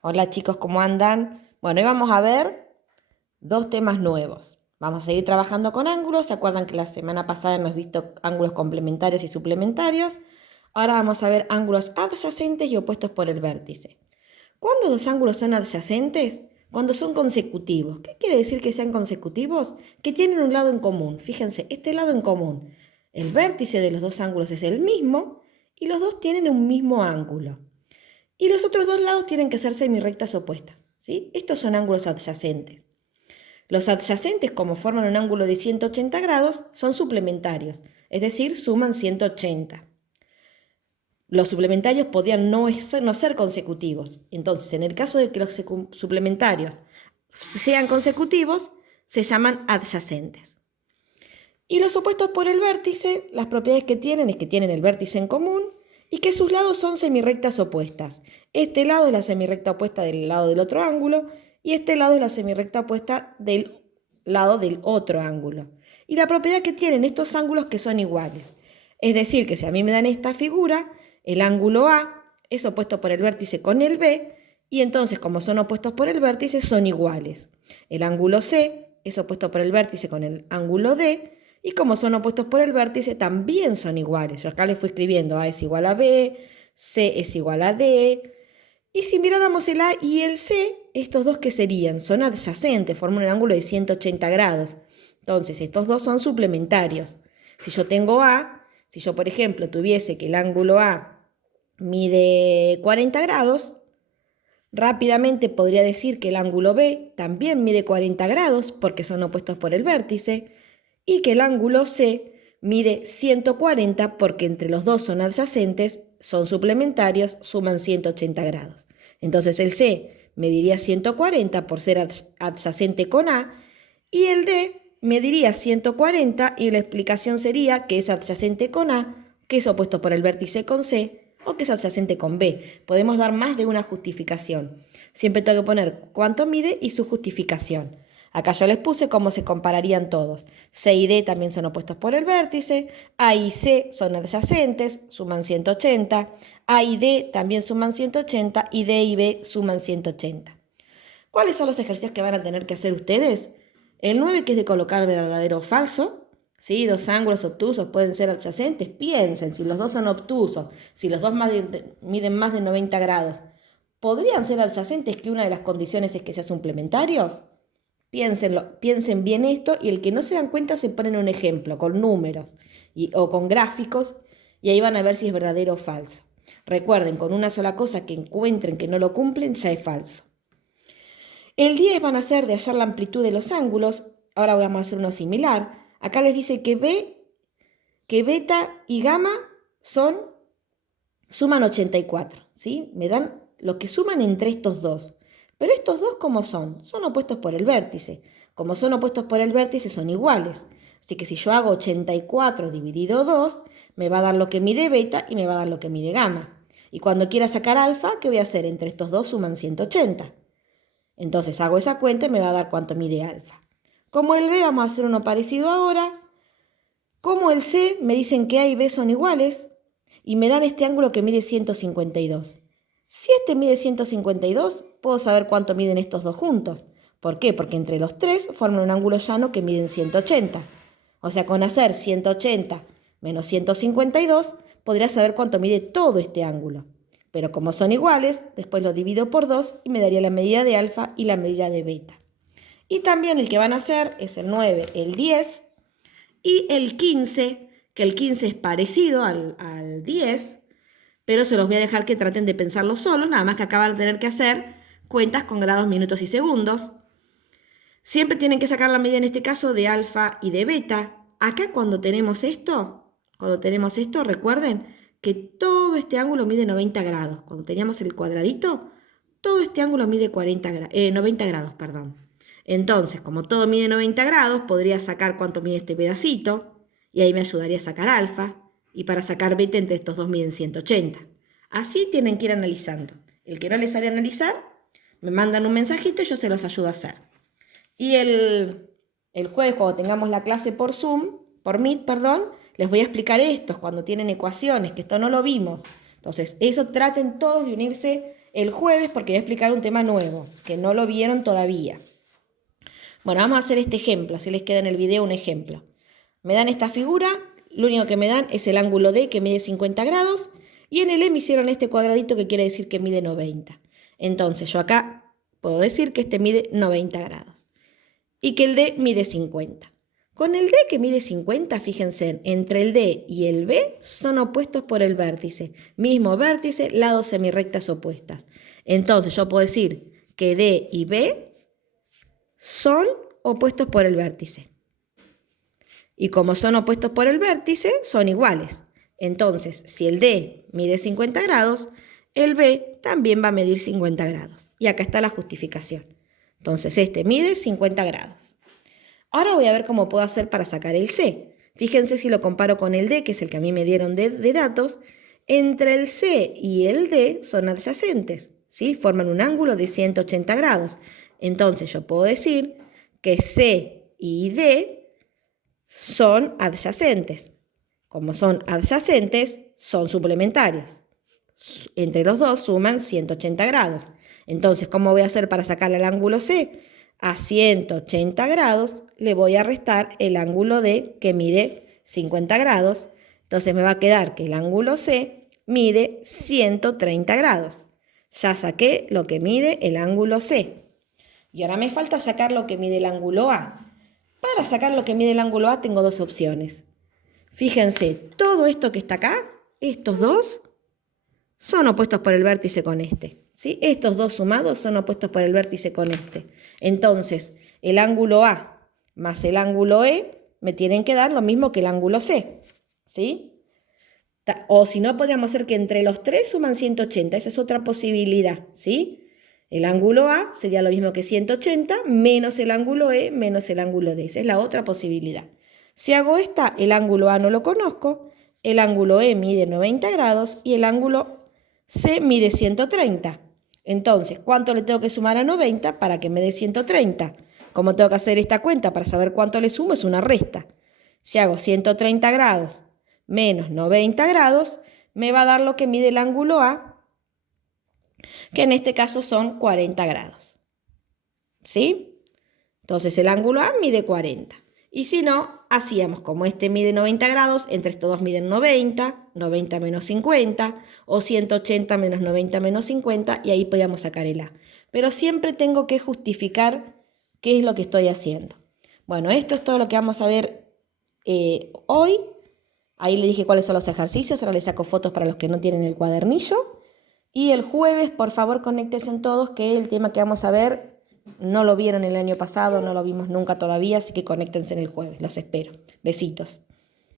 Hola chicos, ¿cómo andan? Bueno, hoy vamos a ver dos temas nuevos. Vamos a seguir trabajando con ángulos. ¿Se acuerdan que la semana pasada hemos visto ángulos complementarios y suplementarios? Ahora vamos a ver ángulos adyacentes y opuestos por el vértice. ¿Cuándo dos ángulos son adyacentes? Cuando son consecutivos. ¿Qué quiere decir que sean consecutivos? Que tienen un lado en común. Fíjense, este lado en común. El vértice de los dos ángulos es el mismo y los dos tienen un mismo ángulo. Y los otros dos lados tienen que ser semirrectas opuestas, ¿sí? Estos son ángulos adyacentes. Los adyacentes, como forman un ángulo de 180 grados, son suplementarios, es decir, suman 180. Los suplementarios podrían no ser consecutivos. Entonces, en el caso de que los suplementarios sean consecutivos, se llaman adyacentes. Y los opuestos por el vértice, las propiedades que tienen es que tienen el vértice en común y que sus lados son semirrectas opuestas. Este lado es la semirrecta opuesta del lado del otro ángulo y este lado es la semirrecta opuesta del lado del otro ángulo. Y la propiedad que tienen estos ángulos que son iguales. Es decir, que si a mí me dan esta figura, el ángulo A es opuesto por el vértice con el B y entonces como son opuestos por el vértice son iguales. El ángulo C es opuesto por el vértice con el ángulo D y como son opuestos por el vértice, también son iguales. Yo acá les fui escribiendo A es igual a B, C es igual a D. Y si miráramos el A y el C, estos dos que serían, son adyacentes, forman un ángulo de 180 grados. Entonces, estos dos son suplementarios. Si yo tengo A, si yo, por ejemplo, tuviese que el ángulo A mide 40 grados, rápidamente podría decir que el ángulo B también mide 40 grados porque son opuestos por el vértice y que el ángulo C mide 140 porque entre los dos son adyacentes, son suplementarios, suman 180 grados. Entonces el C mediría 140 por ser adyacente con A y el D mediría 140 y la explicación sería que es adyacente con A, que es opuesto por el vértice con C o que es adyacente con B. Podemos dar más de una justificación. Siempre tengo que poner cuánto mide y su justificación. Acá yo les puse cómo se compararían todos. C y D también son opuestos por el vértice, A y C son adyacentes, suman 180, A y D también suman 180 y D y B suman 180. ¿Cuáles son los ejercicios que van a tener que hacer ustedes? El 9, que es de colocar verdadero o falso. ¿Sí? Dos ángulos obtusos pueden ser adyacentes. Piensen, si los dos son obtusos, si los dos miden más de 90 grados, ¿podrían ser adyacentes que una de las condiciones es que sean suplementarios? Piénsenlo, piensen bien esto y el que no se dan cuenta se ponen un ejemplo con números o con gráficos y ahí van a ver si es verdadero o falso. Recuerden, con una sola cosa que encuentren que no lo cumplen ya es falso. El 10 van a ser de hallar la amplitud de los ángulos. Ahora vamos a hacer uno similar. Acá les dice que beta y gamma suman 84, ¿sí? Me dan lo que suman entre estos dos. Pero estos dos, ¿cómo son? Son opuestos por el vértice. Como son opuestos por el vértice, son iguales. Así que si yo hago 84 dividido 2, me va a dar lo que mide beta y me va a dar lo que mide gamma. Y cuando quiera sacar alfa, ¿qué voy a hacer? Entre estos dos suman 180. Entonces hago esa cuenta y me va a dar cuánto mide alfa. Como el B, vamos a hacer uno parecido ahora. Como el C, me dicen que A y B son iguales y me dan este ángulo que mide 152. Si este mide 152, puedo saber cuánto miden estos dos juntos. ¿Por qué? Porque entre los tres forman un ángulo llano que miden 180. O sea, con hacer 180 menos 152, podría saber cuánto mide todo este ángulo. Pero como son iguales, después lo divido por 2 y me daría la medida de alfa y la medida de beta. Y también el que van a hacer es el 9, el 10 y el 15, que el 15 es parecido al 10, pero se los voy a dejar que traten de pensarlo solos, nada más que acá van a tener que hacer cuentas con grados, minutos y segundos. Siempre tienen que sacar la medida en este caso de alfa y de beta. Acá cuando tenemos esto, recuerden que todo este ángulo mide 90 grados. Cuando teníamos el cuadradito, todo este ángulo mide 90 grados, perdón. Entonces, como todo mide 90 grados, podría sacar cuánto mide este pedacito, y ahí me ayudaría a sacar alfa, y para sacar beta entre estos dos miden 180. Así tienen que ir analizando. El que no les sale a analizar, me mandan un mensajito y yo se los ayudo a hacer. Y el jueves, cuando tengamos la clase por Zoom, por Meet, perdón, les voy a explicar estos, cuando tienen ecuaciones, que esto no lo vimos. Entonces, eso traten todos de unirse el jueves porque voy a explicar un tema nuevo, que no lo vieron todavía. Bueno, vamos a hacer este ejemplo, así les queda en el video un ejemplo. Me dan esta figura, lo único que me dan es el ángulo D que mide 50 grados y en el E me hicieron este cuadradito que quiere decir que mide 90. Entonces yo acá puedo decir que este mide 90 grados y que el D mide 50. Con el D que mide 50, fíjense, entre el D y el B son opuestos por el vértice. Mismo vértice, lados semirrectas opuestas. Entonces yo puedo decir que D y B son opuestos por el vértice. Y como son opuestos por el vértice, son iguales. Entonces, si el D mide 50 grados, el B también va a medir 50 grados. Y acá está la justificación. Entonces, este mide 50 grados. Ahora voy a ver cómo puedo hacer para sacar el C. Fíjense si lo comparo con el D, que es el que a mí me dieron de datos. Entre el C y el D son adyacentes, ¿sí? Forman un ángulo de 180 grados. Entonces yo puedo decir que C y D son adyacentes. Como son adyacentes, son suplementarios. Entre los dos suman 180 grados. Entonces, ¿cómo voy a hacer para sacarle el ángulo C? A 180 grados le voy a restar el ángulo D que mide 50 grados. Entonces me va a quedar que el ángulo C mide 130 grados. Ya saqué lo que mide el ángulo C. Y ahora me falta sacar lo que mide el ángulo A. Para sacar lo que mide el ángulo A tengo dos opciones. Fíjense, todo esto que está acá, estos dos, son opuestos por el vértice con este. ¿Sí? Estos dos sumados son opuestos por el vértice con este. Entonces, el ángulo A más el ángulo E me tienen que dar lo mismo que el ángulo C. ¿Sí? O si no, podríamos hacer que entre los tres suman 180. Esa es otra posibilidad. ¿Sí? El ángulo A sería lo mismo que 180 menos el ángulo E menos el ángulo D. Esa es la otra posibilidad. Si hago esta, el ángulo A no lo conozco, el ángulo E mide 90 grados y el ángulo C mide 130. Entonces, ¿cuánto le tengo que sumar a 90 para que me dé 130? ¿Cómo tengo que hacer esta cuenta para saber cuánto le sumo? Es una resta. Si hago 130 grados menos 90 grados, me va a dar lo que mide el ángulo A, que en este caso son 40 grados. ¿Sí? Entonces, el ángulo A mide 40. Y si no, hacíamos como este mide 90 grados, entre estos dos miden 90, 90 menos 50, o 180 menos 90 menos 50, y ahí podíamos sacar el A. Pero siempre tengo que justificar qué es lo que estoy haciendo. Bueno, esto es todo lo que vamos a ver hoy. Ahí le dije cuáles son los ejercicios, ahora les saco fotos para los que no tienen el cuadernillo. Y el jueves, por favor, conéctense en todos, que el tema que vamos a ver no lo vieron el año pasado, no lo vimos nunca todavía, así que conéctense en el jueves. Los espero. Besitos.